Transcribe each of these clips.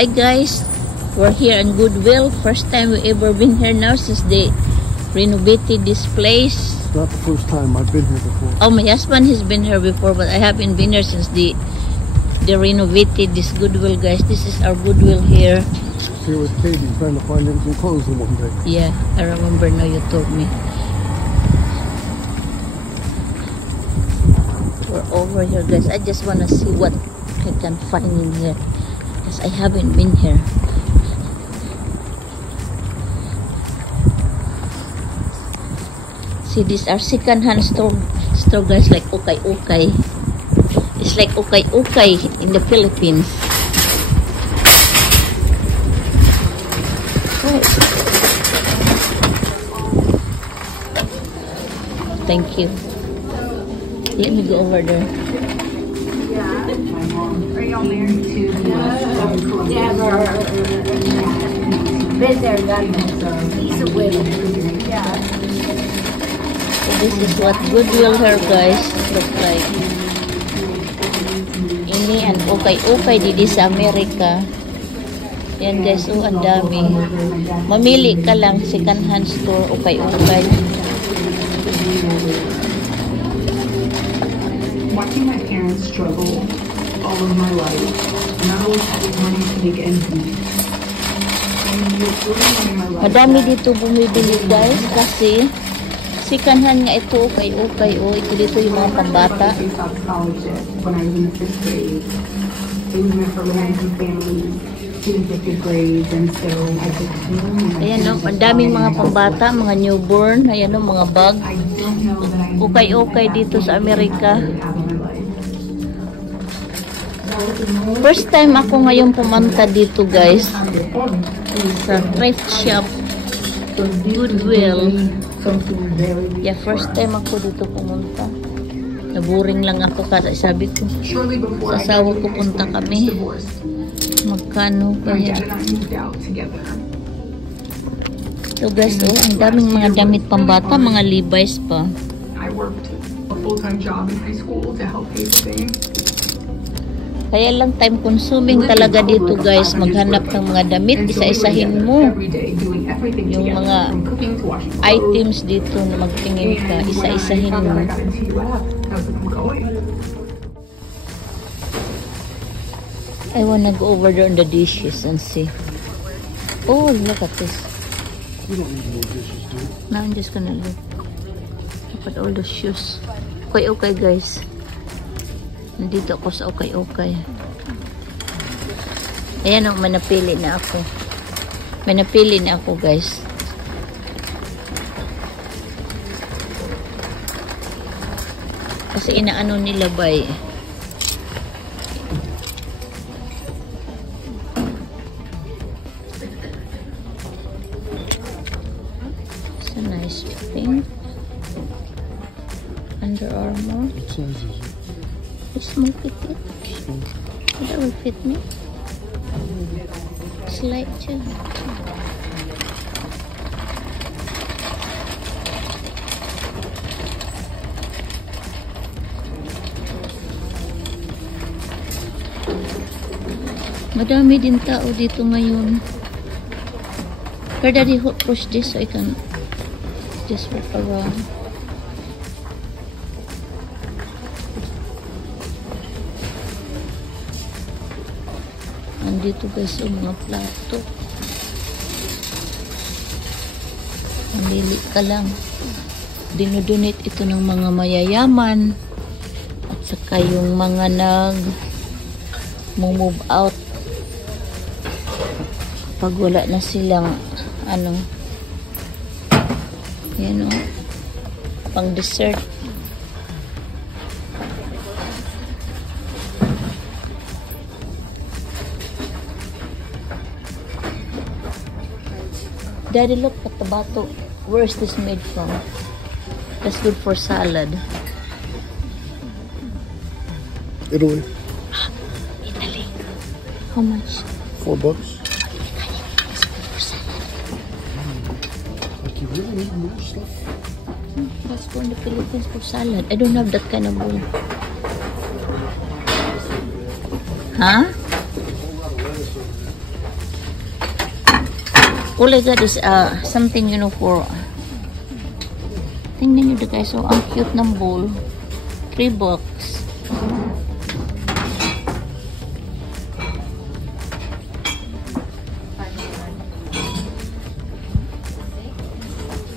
Hi guys, we're here in Goodwill. First time we ever been here now since they renovated this place. It's not the first time, I've been here before. Oh, my husband has been here before, but I haven't been here since they renovated this Goodwill, guys. This is our Goodwill here. Here with Katie trying to find some clothes in one day. Yeah, I remember now, you told me. We're over here, guys. I just want to see what I can find in here because I haven't been here. See, these are second-hand store guys, like ukay-ukay. It's like ukay-ukay in the Philippines. Oh. Thank you. Let me go over there. Are y'all married to he's a widow. Yeah. So this is what Goodwill here, guys, look like. Ini ang ukay-ukay dito sa Amerika. Yan guys, oh, ang dami. Mamili ka lang, second hand store, ukay-ukay. Watching my parents struggle all of my life, not always having money to make ends meet. Madami dito bumibili, guys, kasi second hand nga ito, ukay-ukay, oh, ito dito yung mga pambata. When I was in the 5th grade, it was meant for low-income families, students with good grades, and so I just ayan o, ang daming mga pambata, mga newborn, ayan o, mga bag. Ukay-ukay dito sa Amerika. First time ako ngayon pumunta dito, guys, sa thrift shop, Goodwill. Yeah, first time ako dito pumunta. Naboring lang ako kasi sabi ko, sa asawa ko punta kami. Magkano kaya? So guys, oh, ang daming mga damit pambata, mga Levi's pa. I worked a full-time job in high school to help pay for things. Kaya lang time consuming talaga dito, guys, maghanap ng mga damit, isa-isahin mo yung mga items dito na magtingin ka, isa-isahin mo. I wanna go over there on the dishes and see. Oh, look at this. You don't need more dishes, do you? Now I'm just gonna look at all the shoes. Okay, guys. Nandito ako sa okay. Ayan o, may napili na ako. May napili na ako, guys. Kasi inaano nila ba eh. It's a nice pink. Under Armour. What size is it? Small fit. That will fit me. It's light too. Madami din tao dito ngayon. Where did he push this so I can just walk around? Dito guys yung mga plato. Mamili ka lang. Dinodonate ito ng mga mayayaman at saka yung mga move out pag wala na silang ano, yan o, pang dessert. Daddy, look at the bottle. Where is this made from? That's good for salad. Italy. Italy. How much? $4. That's good for salad. Like you really need more stuff? That's for the Philippines for salad. I don't have that kind of bowl. Huh? All I got is something, you know, for... Tingnan nyo guys, so ang cute ng bowl. $3.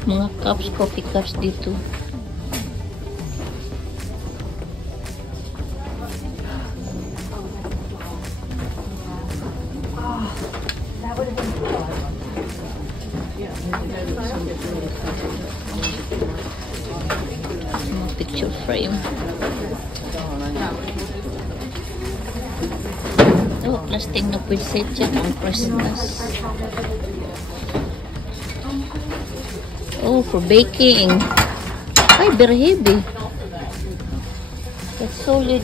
Mga cups, coffee cups dito. Mga picture frame. Oh, plastic na pusetya ng Christmas. Oh, for baking. Ay, very heavy. It's solid,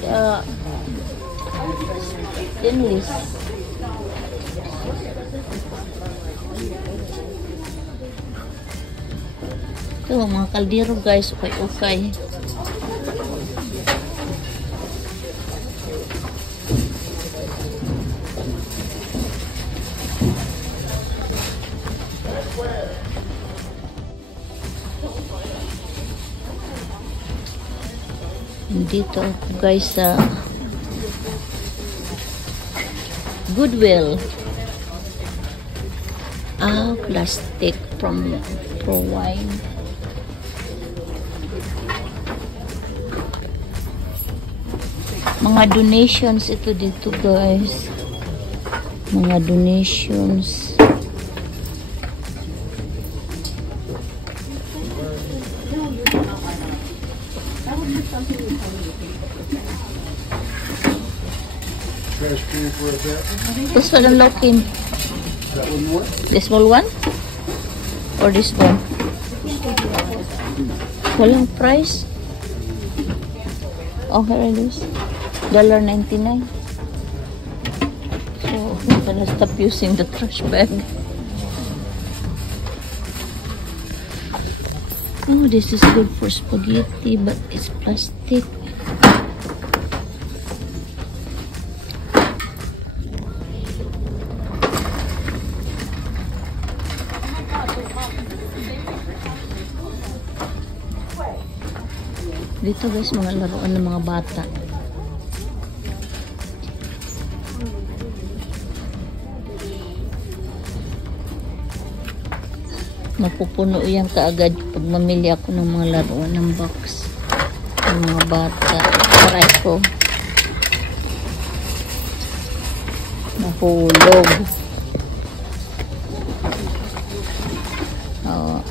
stainless. Ito, mga kaldero guys, okay. Dito ako guys sa Goodwill. Plastic from Pro Wine. Mga donations ito dito guys. Mga donations. Trash can for that. This one I'm looking. That one you want? This small one? Or this one? Walang price. Oh, here it is. $1.99. So, I'm gonna stop using the trash bag. Oh, this is good for spaghetti, but it's plastic. Dito guys, mga laruan ng mga bata. Mapupuno yan kaagad pag mamili ako ng mga laruan ng box ng mga bata. Aray ko. Nahulog. Oh.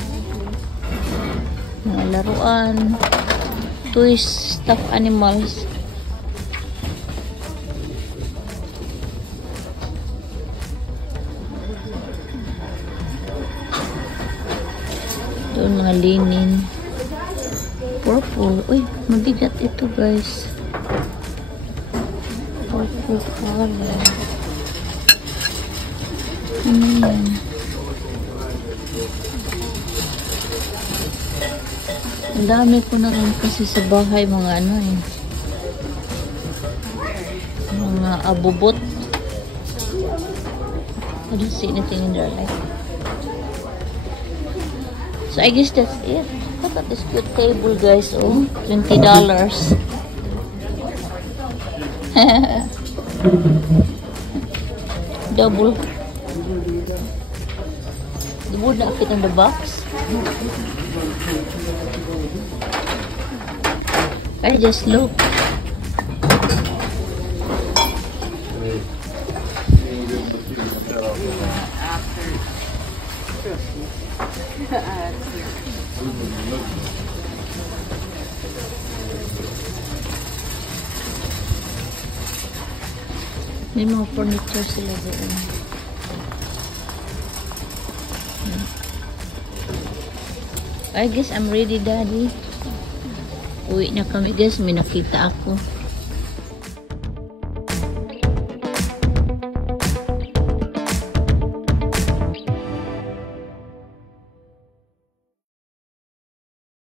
Mga laruan. Toys, stuffed animals. Doon mga linen. Purple. Uy, mabigat ito guys. Purple color. Ano yan? Ang dami ko na rin kasi sa bahay mga ano eh. Mga abubot. I don't see anything in there like. So I guess that's it. Look at this cute table guys. Oh, $20. Double. The wood not fit in the box. I just look. May mga furniture sila doon. I guess I'm ready, Daddy. Uwi na kami guys, may nakita ako.